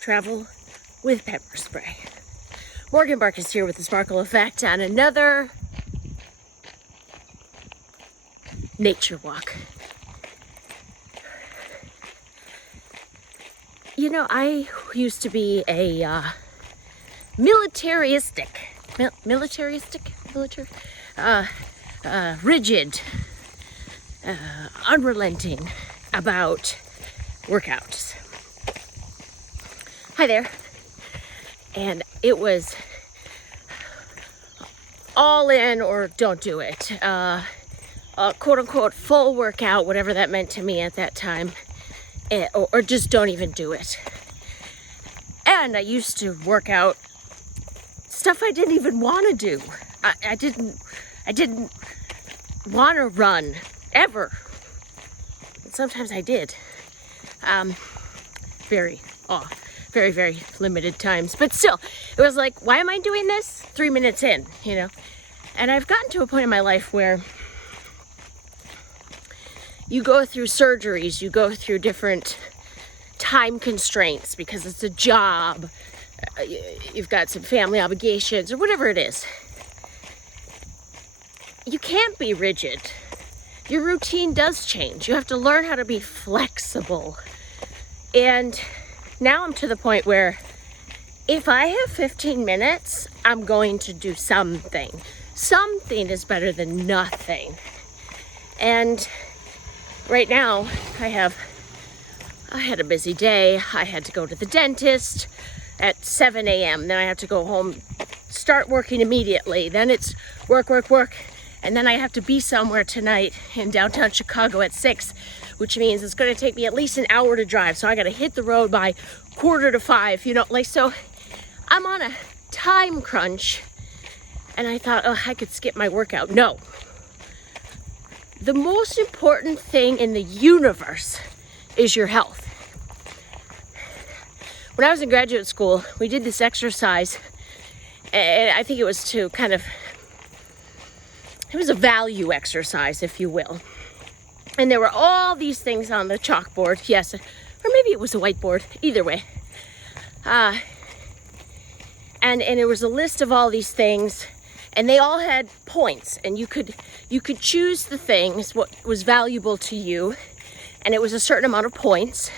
travel with pepper spray. Morgan Barkus here with the Sparkle Effect on another nature walk. You know, I used to be a rigid, unrelenting about workouts. Hi there. And it was all in or don't do it. Quote unquote full workout, whatever that meant to me at that time. Or just don't even do it. And I used to work out stuff I didn't even want to do. I didn't want to run ever. And sometimes I did. Very limited times. But still, it was like, why am I doing this? 3 minutes in, you know? And I've gotten to a point in my life where you go through surgeries, you go through different time constraints because it's a job, you've got some family obligations or whatever it is. You can't be rigid. Your routine does change. You have to learn how to be flexible. And now I'm to the point where if I have 15 minutes, I'm going to do something. Something is better than nothing. And right now, I had a busy day. I had to go to the dentist at 7 a.m. Then I have to go home, start working immediately. Then it's work. And then I have to be somewhere tonight in downtown Chicago at 6, which means it's going to take me at least an hour to drive. So I got to hit the road by 4:45, you know, like, so I'm on a time crunch. And I thought, oh, I could skip my workout. No. The most important thing in the universe is your health. When I was in graduate school, we did this exercise, and I think it was to kind of, it was a value exercise, if you will. And there were all these things on the chalkboard, yes, or maybe it was a whiteboard, either way. And it was a list of all these things, and they all had points, and you could choose the things, what was valuable to you, and it was a certain amount of points.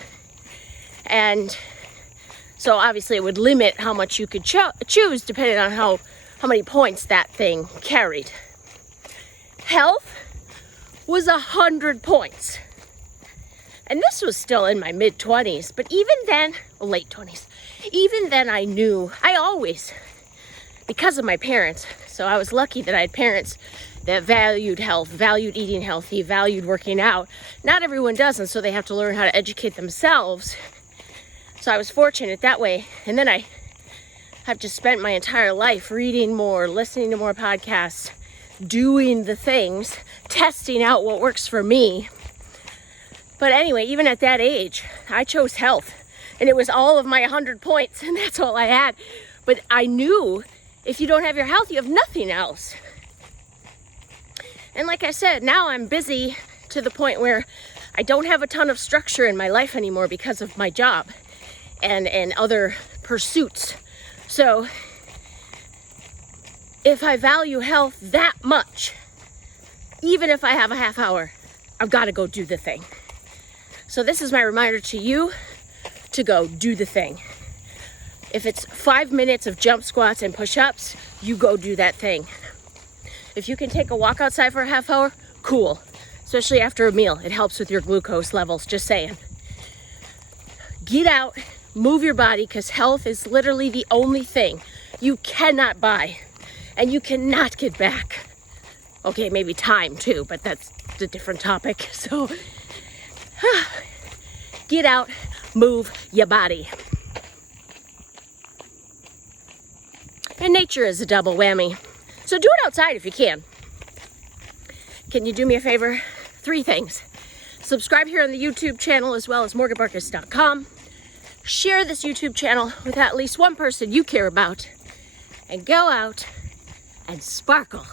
And so obviously it would limit how much you could choose depending on how many points that thing carried. Health was 100 points. And this was still in my mid-20s, but even then, late 20s, even then I knew, I always, because of my parents, so I was lucky that I had parents that valued health, valued eating healthy, valued working out. Not everyone does, and so they have to learn how to educate themselves. So I was fortunate that way. And then I have just spent my entire life reading more, listening to more podcasts, doing the things, testing out what works for me. But anyway, even at that age, I chose health. And it was all of my 100 points, and that's all I had. But I knew if you don't have your health, you have nothing else. And like I said, now I'm busy to the point where I don't have a ton of structure in my life anymore because of my job and other pursuits. So if I value health that much, even if I have a half hour, I've got to go do the thing. So this is my reminder to you to go do the thing. If it's 5 minutes of jump squats and push-ups, you go do that thing. If you can take a walk outside for a half hour, cool. Especially after a meal. It helps with your glucose levels, just saying. Get out, move your body, because health is literally the only thing you cannot buy and you cannot get back. Okay, maybe time too, but that's a different topic. So get out, move your body. And nature is a double whammy. So do it outside if you can. Can you do me a favor? 3 things. Subscribe here on the YouTube channel as well as morganbarkus.com. Share this YouTube channel with at least one person you care about. And go out and sparkle.